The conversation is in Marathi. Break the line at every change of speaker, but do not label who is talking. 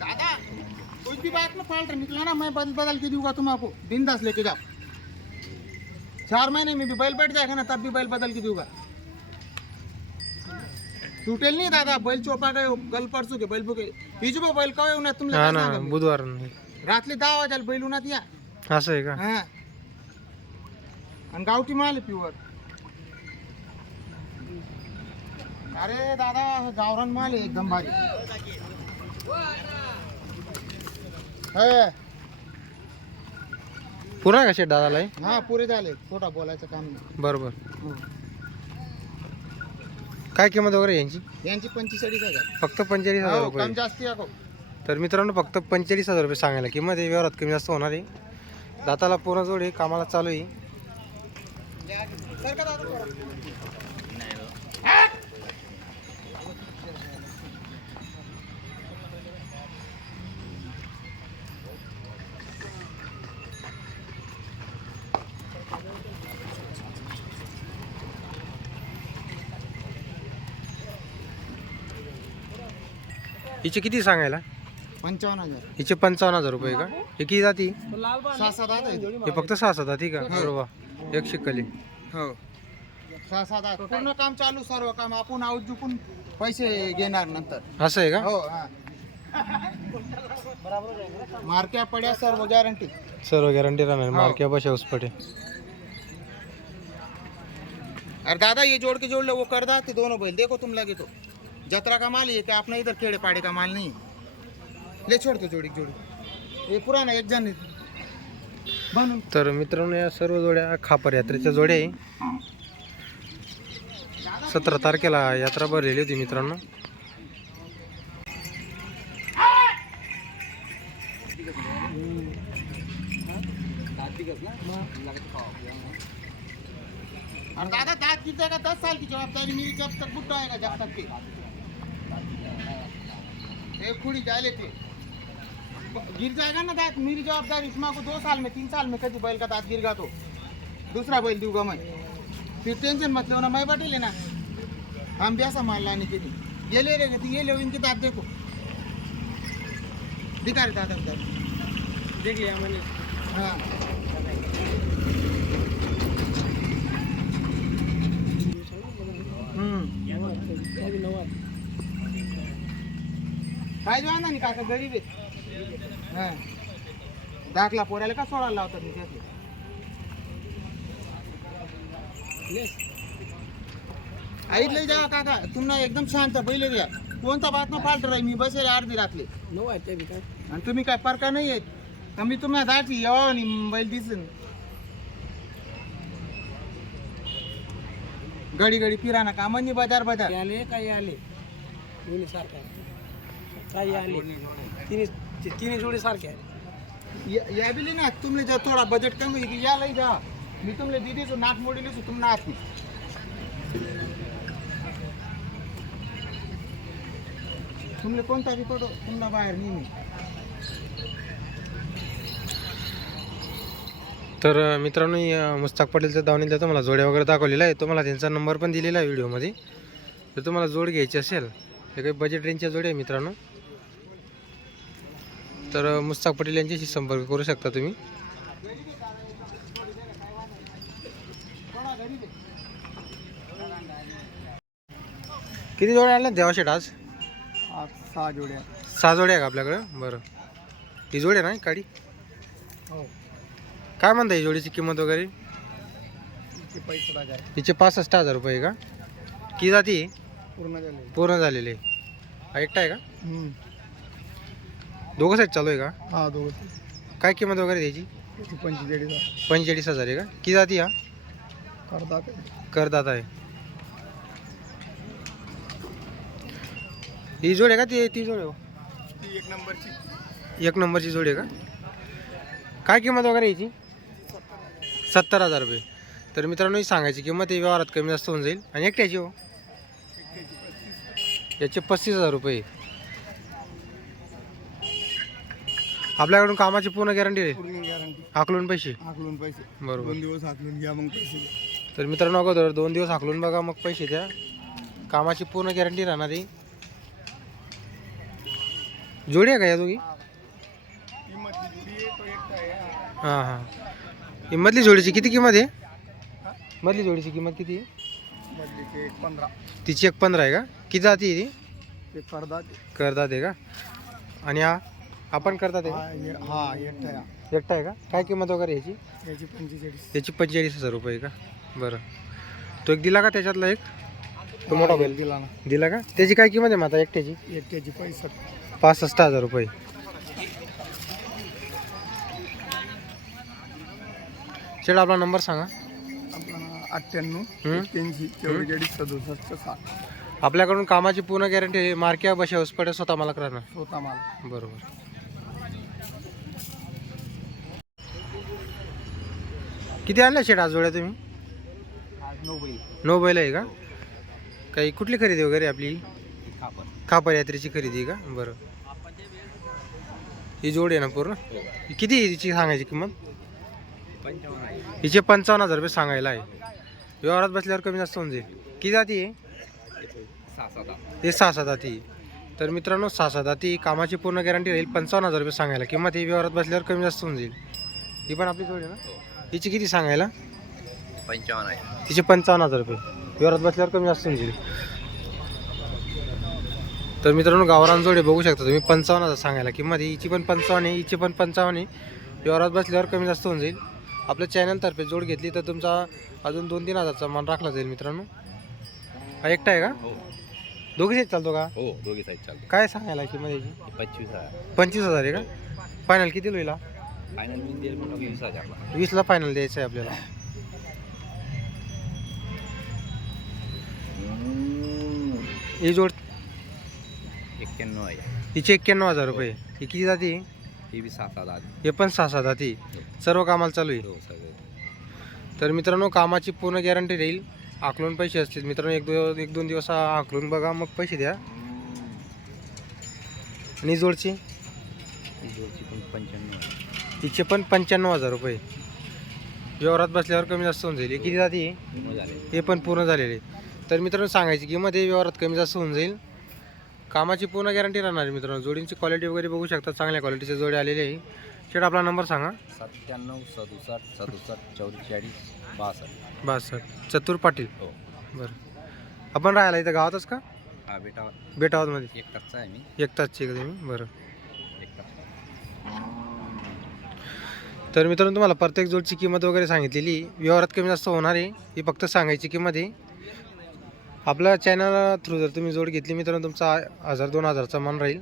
दादा कुछ भी बात में फाल्ट निकला ना मैं बदल बदल के दूँगा तुम आपको बिंदास लेके जाओ। चार महीने में भी बैल बैठ जाएगा ना तब भी बैल बदल के दूँगा। टूटेल नहीं दादा बैल चोपा गए कल परसों के बैल बुके। हिजबो बैल कवे उन्हा तुमले मी?
बुधवार
रात्री दहा वाजायला बैल उन्हात या
असं आहे का
हा। आणि गावठी माल आहे प्युअर अरे दादा गावरान माल आहे एकदम भारी. हे,
पुरा का शेट दादाला हे?
हा पुरे झाले. खोटा बोलायचं काम नाही.
बरोबर.
हो.
काय किंमत वगैरे यांची?
यांची पंचेचाळीस हजार.
फक्त पंचेचाळीस हजार
हो, कम
रुपये
जास्ती.
तर मित्रांनो फक्त पंचेचाळीस हजार रुपये सांगायला. किंमत आहे व्यवहारात कमी जास्त होणार आहे. दाताला पूर्ण जोड आहे कामाला चालू आहे? हिचे किती सांगायला?
पंचावन्न हजार.
हिचे पंचावन्न हजार रुपये का? हे किती जाती?
सहा सात हे.
हे फक्त सहा सात जाती का? बरोबर एक शिकली
हो. सहा सात आहेत. पूर्ण काम चालू सर्व काम. आपण आऊट झुकून पैसे घेणार नंतर.
असं आहे का?
हो हा. मारक्या पड्या सर्व गॅरंटी
सर्व गॅरंटी राहणार.
हो.
मार्क्या बशा उसपटे
अरे दादा ये जोड़ के जोड़ लो वो कर दा. ते दोनों बैल देखो तुम लगे तो. जतरा का माल ये क्या अपना इधर खेड़े पाड़े का माल नहीं. ले छोड़ तो जोड़ी जोड़ी ये पुराना एक जन बनून
तर मित्रांनो या सर्व जोड्या खापर यात्रेच्या जोड्या आहे. सतरा तारखेला यात्रा भरलेली होती मित्रांनो.
और दादा दांत गिर दस साल की जवाबदारी मेरी जब तक बुढ़ा आएगा जब तक के खुड़ी जा लेते गिर जाएगा ना दांत. मेरी जवाबदारी इसमें को दो साल में तीन साल में कभी बैल का दांत गिरगा तो दूसरा बैल दूंगा मैं फिर टेंशन मत लो ना मैं बटे लेना हम भी ऐसा माल लाने के लिए ये ले रहे तो ये लो इनके दांत देखो. दिखा रहे दादा उधर
देख लिया मैंने
हाँ. काय जो ना काका गरीब आहेत. हा. दाखला पोरायला का सोडायला लावतात मी त्यातले? ऐकलं जा काका तुम्हाला एकदम शांत पहिले द्या. कोणता बात ना फाल्ट राही मी बसेल अर्धी रातले आणि तुम्ही काय परका नाही येत? का मी तुम्हाला दाखली यावं आणि बैल दिसन. गडी गडी फिराना कामांनी बाजार बाजार.
आले काही आले दोन्ही सारखे. काही आले तिन्ही तिन्ही जोडी सारखे आहे
या या ना तुमले जर थोडा बजेट कमी आहे की या लई जा मी तुमले दीदीचो नाक मोडीली सु तुम नाच तुमले कोणता पडो तुम्हाला बाहेर नाही मी
तर अ, मित्रांनो या मुस्ताक पटेलच्या दावणीला तुम्हाला जोड्या वगैरे दाखवलेला आहे तुम्हाला त्यांचा नंबर पण दिलेला आहे व्हिडिओमध्ये जर तुम्हाला जोड घ्यायची असेल तर काही बजेट रेंजच्या जोड्या आहे मित्रांनो. तर मुस्ताक पटेल यांच्याशी संपर्क करू शकता तुम्ही? किती जोड्या आणल्या देवाशेट आज?
सहा जोड्या.
सहा जोड्या का आपल्याकडं? बरं. ही जोडी आहे ना काडी?
हो.
काय म्हणता ही जोडीची किंमत वगैरे? तिचे पासष्ट हजार रुपये का? किती जाती?
पूर्ण झाले.
पूर्ण झालेले. एकटा आहे का? दोघं साईड चालू आहे का?
हा दोघं
काय किंमत वगैरे द्यायची?
पंचेचाळीस
पंचेचाळीस हजार आहे का? किती जाती हा?
करतात
करदात आहे. ही जोड आहे का? ती ती जोड आहे हो?
ती एक नंबरची.
एक नंबरची जोड आहे का? काय किंमत वगैरे याची? सत्तर हजार रुपये. तर मित्रांनो ही सांगायची किंमत ही व्यवहारात कमी जास्त होऊन जाईल. आणि एकट्याची हो? याचे पस्तीस हजार रुपये. आपल्याकडून कामाची पूर्ण गॅरंटी आहे?
पूर्ण गॅरंटी
आकलून पैसे?
हाकलून पैसे.
बरोबर.
दोन दिवस हाकलून घ्या मग पैसे. द्या.
तर मित्रांनो अगोदर दोन दिवस हाकलून बघा मग पैसे द्या. कामाची पूर्ण गॅरंटी राहणार आहे. जोडी आहे का या दोघी?
किंमत जी जुडी आहे तो एकटा आहे हा.
हां. हां ही मधली जोडीची किती किंमत आहे? मधली जोडीची किंमत किती आहे?
एक पंधरा
तिची एक पंधरा आहे का? किती जाती आहे ती?
ते करदा
आहे का? आणि हा? आपण करतात आहे
हा एकटा आहे हा.
एकटा आहे का? काय किंमत वगैरे याची?
याची पंचेचाळीस.
याची पंचेचाळीस हजार रुपये का? बरं. तो एक दिला का त्याच्यातला एक? तो मोठा बैल.
दिला ना.
दिला का? त्याची काय किंमत आहे मग आता एकट्याची?
एकट्याची पैसष्ट
पासष्ट हजार रुपये. शेड आपला नंबर सांगा.
आपला अठ्ठ्याण्णव
हम्म.
एक्क्याऐंशी चौवेचाळीस सदुसष्ट साठ.
आपल्याकडून कामाची पूर्ण गॅरंटी मार्किया बशी हॉस्पिटल स्वतः मला राहणार.
स्वतः मला
बरोबर. किती आणल्या शेड आज जोड्या तुम्ही?
आज नऊ बैल.
नऊ बैल आहे का? काही कुठली खरेदी वगैरे आपली?
खापर
खापर यात्रेची खरेदी आहे का? बरं. ही जोड आहे ना पूर्ण? किती आहे हिची सांगायची किंमत?
पंचावन्न आहे.
हिचे पंचावन्न हजार रुपये सांगायला आहे. व्यवहारात बसल्यावर कमी जास्त होऊन जाईल. किती जाती आहे?
सहा सात
हे सहा सात जाती तर मित्रांनो सहा सात जाती कामाची पूर्ण गॅरंटी राहील. पंचावन्न हजार रुपये सांगायला. किंमत ही व्यवहारात बसल्यावर कमी जास्त होऊन जाईल. ही पण आपली जोड आहे ना? हिची किती सांगायला?
पंचावन्न आहे.
तिचे पंचावन्न हजार रुपये. व्यवहारात बसल्यावर कमी जास्त होऊन जाईल तर मित्रांनो गावरान जोडे बघू शकता तुम्ही. पंचावन्न हजार सांगायला. किंमत आहे. हिची पण पंचावन्न आहे हिची पण पंचावन्न आहे. व्यवहारात बसल्यावर कमी जास्त होऊन जाईल. आपल्या चॅनलतर्फे जोड घेतली तर तुमचा अजून दोन तीन हजारचा मान राखला जाईल मित्रांनो. हा एकटा आहे का?
हो.
दोघीच चालतो का?
हो दोघी साईड चालतो.
काय सांगायला किंमत याची?
पंचवीस हजार.
पंचवीस हजार आहे का? फायनल किती होईल हा?
फायनल मी देईल म्हणून वीस हजार
वीसला फायनल द्यायचं आहे आपल्याला. ही जोड
एक्क्याण्णव आहे.
हिचे एक्क्याण्णव हजार रुपये. ही किती जाती?
ही बी सात हजार.
हे पण सहा सहा जाती. सर्व कामाला चालू आहे.
हो सगळे.
तर मित्रांनो कामाची पूर्ण गॅरंटी राहील. आकलून पैसे असतील. मित्रांनो एक दो एक दोन दिवस आकलून बघा मग पैसे द्या. आणि ही जोडची
दोनशे पण पंच्याण्णव आहे.
हिचे पण पंच्याण्णव हजार रुपये. व्यवहारात बसल्यावर कमी जास्त होऊन जाईल. हे किती जाती? हे पण पूर्ण झालेले. तर मित्रांनो सांगायची किंमत हे व्यवहारात कमी जास्त होऊन जाईल. कामाची पूर्ण गॅरंटी राहणार आहे मित्रांनो. जोडींची क्वालिटी वगैरे बघू शकता. चांगल्या क्वालिटीचे जोडे आलेले आहे. शेट आपला नंबर सांगा.
सत्त्याण्णव सदुसष्ट सदुसष्ट चौवेचाळीस बासष्ट.
बस सर चतुर पाटील.
हो.
बरं. आपण राहायला इथं गावातच का?
हा बेटा
बेटावातमध्ये
एक टक्का आहे मी.
एक तासची का तुम्ही? बरं
एक टक्का
तर मित्रांनो तुम्हाला प्रत्येक जोडची किंमत वगैरे सांगितलेली. व्यवहारात कमी जास्त होणार आहे. ही फक्त सांगायची किंमत आहे. आपल्या चॅनल थ्रू जर तुम्ही जोड घेतली मित्रांनो तुमचा हजार दोन हजारचा मान राहील.